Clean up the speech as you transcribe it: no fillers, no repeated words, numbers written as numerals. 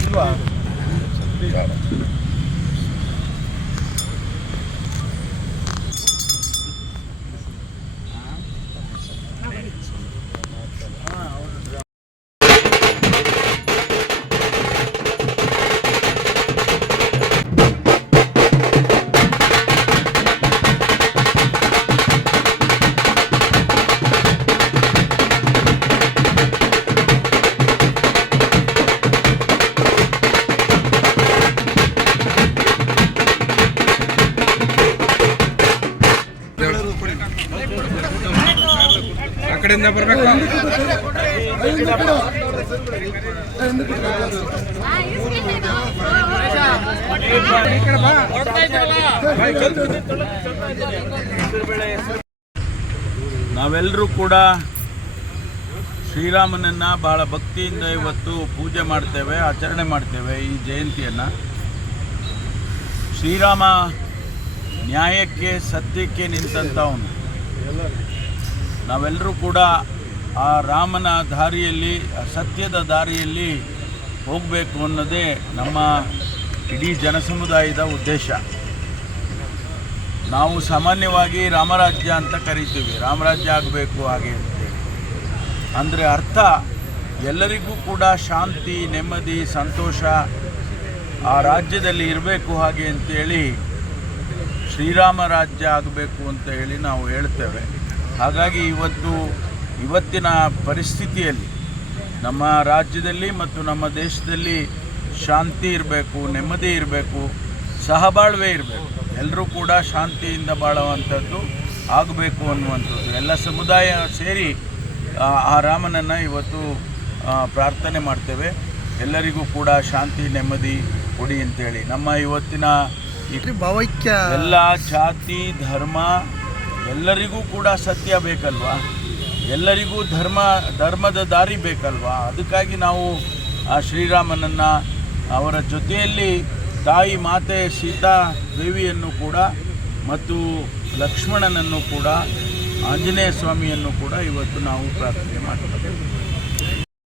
ಇಲ್ವಾ? ನಾವೆಲ್ಲರೂ ಕೂಡ ಶ್ರೀರಾಮನನ್ನು ಬಹಳ ಭಕ್ತಿಯಿಂದ ಇವತ್ತು ಪೂಜೆ ಮಾಡ್ತೇವೆ, ಆಚರಣೆ ಮಾಡ್ತೇವೆ ಈ ಜಯಂತಿಯನ್ನು. ಶ್ರೀರಾಮ ನ್ಯಾಯಕ್ಕೆ ಸತ್ಯಕ್ಕೆ ನಿಂತಂಥವನು. ನಾವೆಲ್ಲರೂ ಕೂಡ ಆ ರಾಮನ ದಾರಿಯಲ್ಲಿ, ಸತ್ಯದ ದಾರಿಯಲ್ಲಿ ಹೋಗಬೇಕು ಅನ್ನೋದೇ ನಮ್ಮ ಇಡೀ ಜನಸಮುದಾಯದ ಉದ್ದೇಶ. ನಾವು ಸಾಮಾನ್ಯವಾಗಿ ರಾಮರಾಜ್ಯ ಅಂತ ಕರಿತೀವಿ, ರಾಮರಾಜ್ಯ ಆಗಬೇಕು ಹಾಗೆ ಅಂತೇಳಿ. ಅಂದರೆ ಅರ್ಥ ಎಲ್ಲರಿಗೂ ಕೂಡ ಶಾಂತಿ, ನೆಮ್ಮದಿ, ಸಂತೋಷ ಆ ರಾಜ್ಯದಲ್ಲಿ ಇರಬೇಕು ಹಾಗೆ ಅಂತೇಳಿ ಶ್ರೀರಾಮ ರಾಜ್ಯ ಆಗಬೇಕು ಅಂತ ಹೇಳಿ ನಾವು ಹೇಳ್ತೇವೆ. ಹಾಗಾಗಿ ಇವತ್ತಿನ ಪರಿಸ್ಥಿತಿಯಲ್ಲಿ ನಮ್ಮ ರಾಜ್ಯದಲ್ಲಿ ಮತ್ತು ನಮ್ಮ ದೇಶದಲ್ಲಿ ಶಾಂತಿ ಇರಬೇಕು, ನೆಮ್ಮದಿ ಇರಬೇಕು, ಸಹಬಾಳ್ವೆ ಇರಬೇಕು, ಎಲ್ಲರೂ ಕೂಡ ಶಾಂತಿಯಿಂದ ಬಾಳುವಂಥದ್ದು ಆಗಬೇಕು ಅನ್ನುವಂಥದ್ದು. ಎಲ್ಲ ಸಮುದಾಯ ಸೇರಿ ಆ ರಾಮನನ್ನು ಇವತ್ತು ಪ್ರಾರ್ಥನೆ ಮಾಡ್ತೇವೆ. ಎಲ್ಲರಿಗೂ ಕೂಡ ಶಾಂತಿ, ನೆಮ್ಮದಿ ಕೊಡಿ ಅಂತೇಳಿ. ನಮ್ಮ ಇವತ್ತಿನ ಭಾವೈಕ್ಯ ಎಲ್ಲ ಜಾತಿ, ಧರ್ಮ ಎಲ್ಲರಿಗೂ ಕೂಡ ಸತ್ಯ ಬೇಕಲ್ವಾ, ಎಲ್ಲರಿಗೂ ಧರ್ಮದ ದಾರಿ ಬೇಕಲ್ವಾ. ಅದಕ್ಕಾಗಿ ನಾವು ಆ ಶ್ರೀರಾಮನನ್ನು, ಅವರ ಜೊತೆಯಲ್ಲಿ ತಾಯಿ ಮಾತೆ ಸೀತಾ ದೇವಿಯನ್ನು ಕೂಡ ಮತ್ತು ಲಕ್ಷ್ಮಣನನ್ನು ಕೂಡ, ಆಂಜನೇಯ ಸ್ವಾಮಿಯನ್ನು ಕೂಡ ಇವತ್ತು ನಾವು ಪ್ರಾರ್ಥನೆ ಮಾಡ್ತೇವೆ.